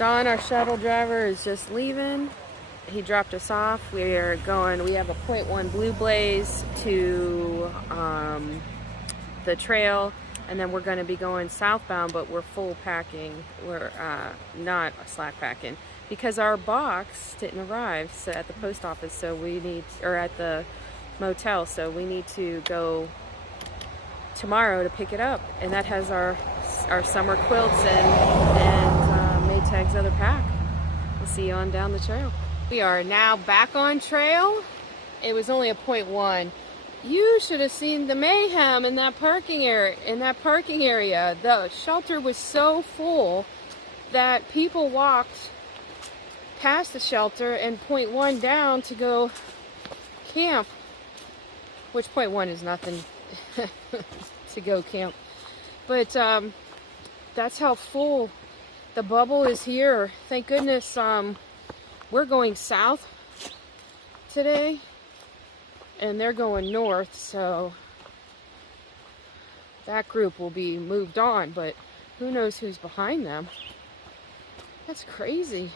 Don, our shuttle driver, is just leaving. He dropped us off. We are going, we have a .1 Blue Blaze to the trail, and then we're going to be going southbound, but we're full packing. We're not slack packing because our box didn't arrive at the post office, so we need, or at the motel, so we need to go tomorrow to pick it up, and that has our summer quilts and Maytag's other pack. We'll see you on down the trail. We are now back on trail. It was only a .1. You should have seen the mayhem in that parking area. The shelter was so full that people walked past the shelter and .1 down to go camp, which .1 is nothing to go camp, but that's how full the bubble is here. Thank goodness we're going south today and they're going north, so that group will be moved on, but who knows who's behind them. That's crazy.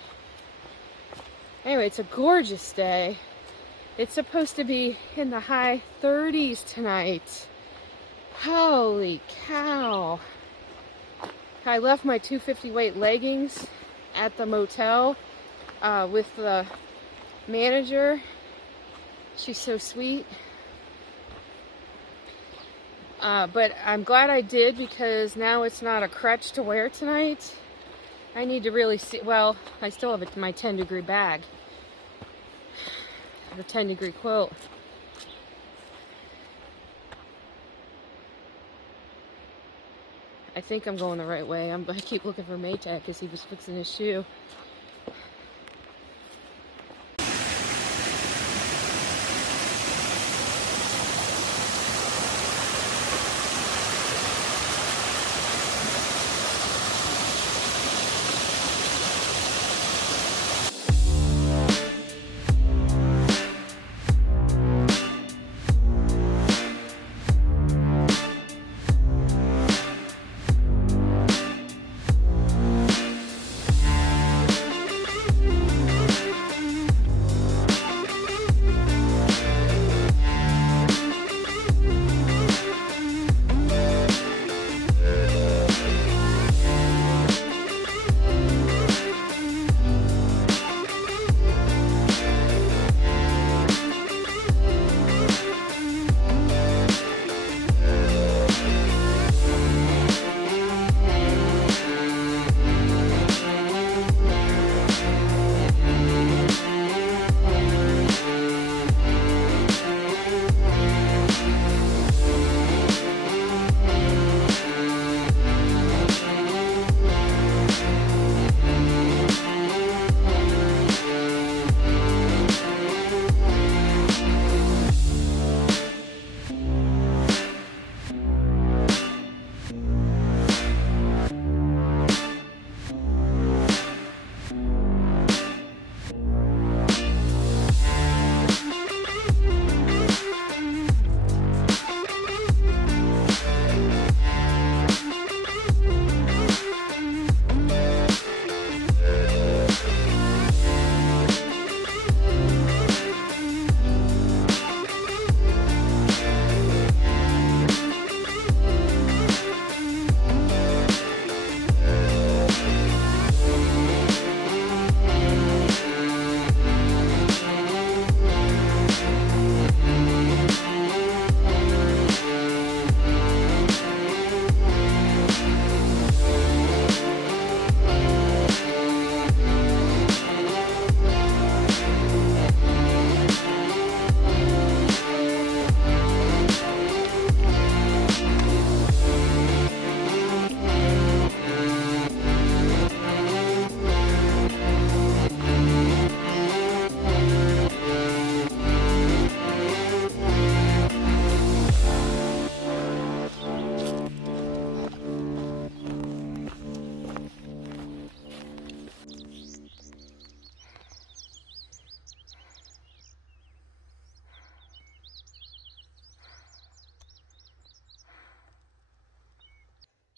Anyway, it's a gorgeous day. It's supposed to be in the high 30s tonight. Holy cow. I left my 250 weight leggings at the motel with the manager. She's so sweet. But I'm glad I did, because now it's not a crutch to wear tonight. I need to really see, well, I still have my 10-degree bag. The 10-degree quilt. I think I'm going the right way. I keep looking for Maytag because he was fixing his shoe.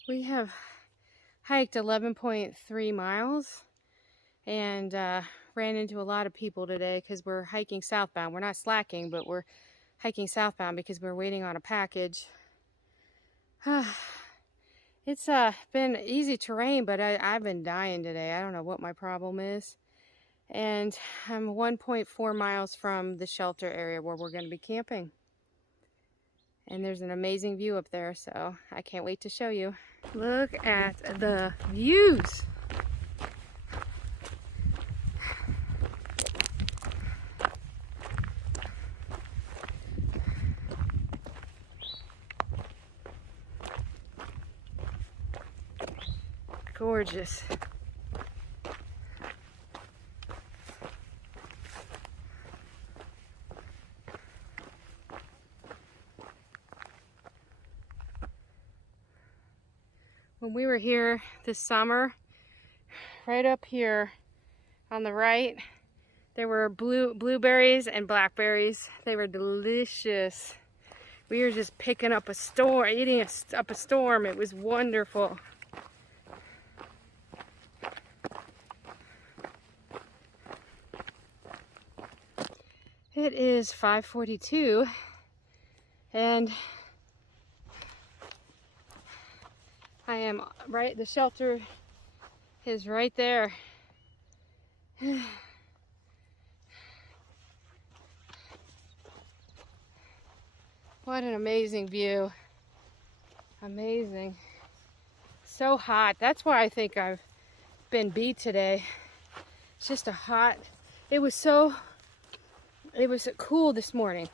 We have hiked 11.3 miles and ran into a lot of people today because we're hiking southbound. We're not slacking, but we're hiking southbound because we're waiting on a package. It's been easy terrain, but I've been dying today. I don't know what my problem is. And I'm 1.4 miles from the shelter area where we're going to be camping. And there's an amazing view up there, so I can't wait to show you. Look at the views. Gorgeous. When we were here this summer, right up here on the right, there were blueberries and blackberries. They were delicious. We were just picking up a storm, eating up a storm. It was wonderful. It is 5:42, and I am right, the shelter is right there. What an amazing view. Amazing. So hot. That's why I think I've been beat today. It's just a hot, it was cool this morning.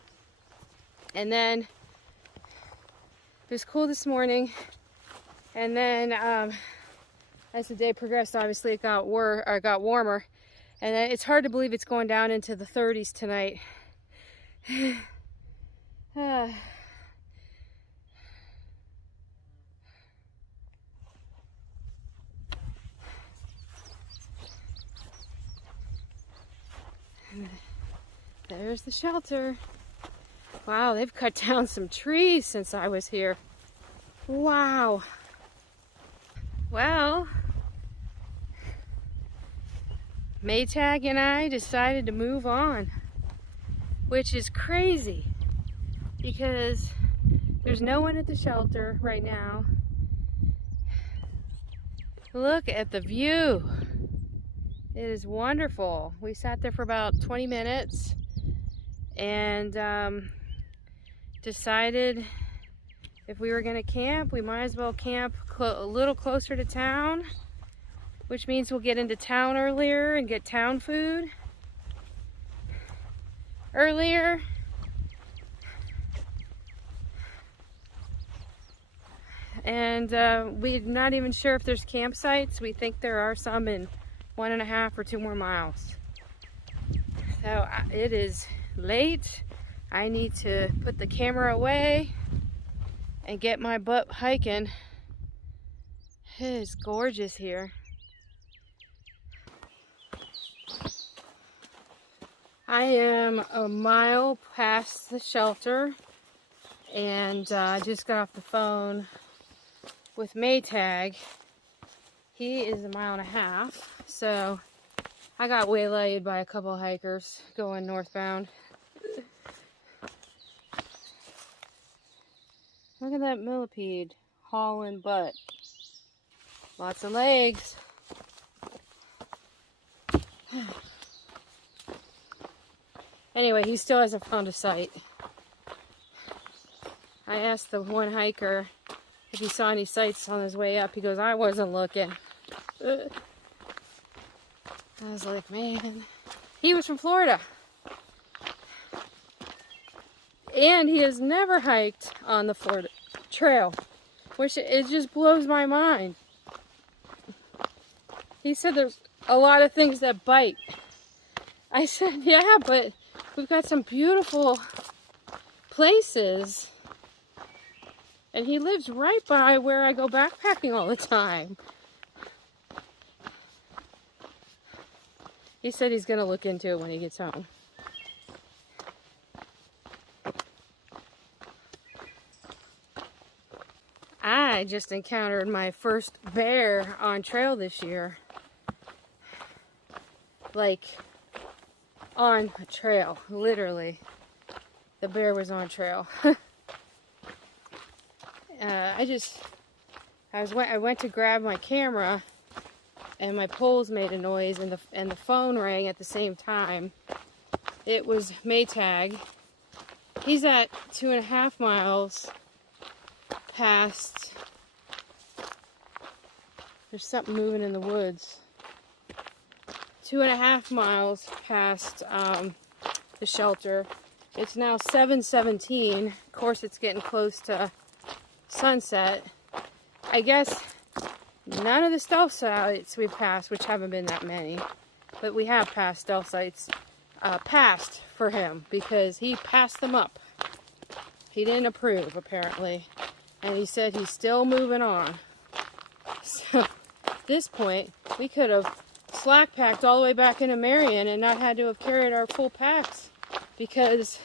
And then it was cool this morning. And then as the day progressed, obviously it got warmer. And then it's hard to believe it's going down into the 30s tonight. There's the shelter. Wow, they've cut down some trees since I was here. Wow. Well, Maytag and I decided to move on, which is crazy because there's no one at the shelter right now. Look at the view. It is wonderful. We sat there for about 20 minutes and decided if we were going to camp, we might as well camp a little closer to town, which means we'll get into town earlier and get town food earlier. And we're not even sure if there's campsites. We think there are some in 1.5 or 2 more miles. So it is late. I need to put the camera away and get my butt hiking. It is gorgeous here. I am a mile past the shelter, and I just got off the phone with Maytag. He is 1.5 miles, so I got waylaid by a couple hikers going northbound. Look at that millipede hauling butt. Lots of legs. Anyway, he still hasn't found a site. I asked the one hiker if he saw any sites on his way up. He goes, I wasn't looking. I was like, man. He was from Florida. And he has never hiked on the Florida Trail, which it just blows my mind. He said there's a lot of things that bite. I said, yeah, but we've got some beautiful places. And he lives right by where I go backpacking all the time. He said he's going to look into it when he gets home. I just encountered my first bear on trail this year. like on a trail, literally. The bear was on trail. I went to grab my camera, and my poles made a noise, and the phone rang at the same time. It was Maytag. He's at 2.5 miles past. There's something moving in the woods. 2.5 miles past the shelter. It's now 7:17. Of course, it's getting close to sunset. I guess none of the stealth sites we've passed, which haven't been that many, but we have passed stealth sites, passed for him because he passed them up. He didn't approve, apparently, and he said he's still moving on. So at this point, we could have slack packed all the way back into Marion and not had to have carried our full packs, because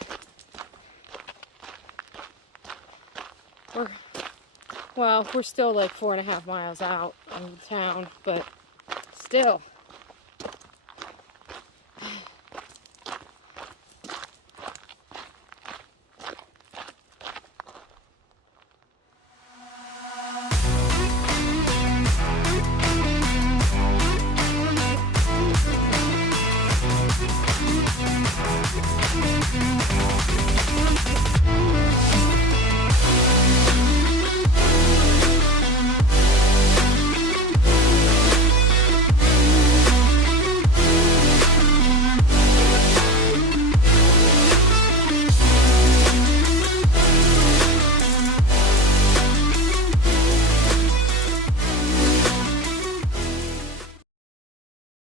we're still like 4.5 miles out of town, but still.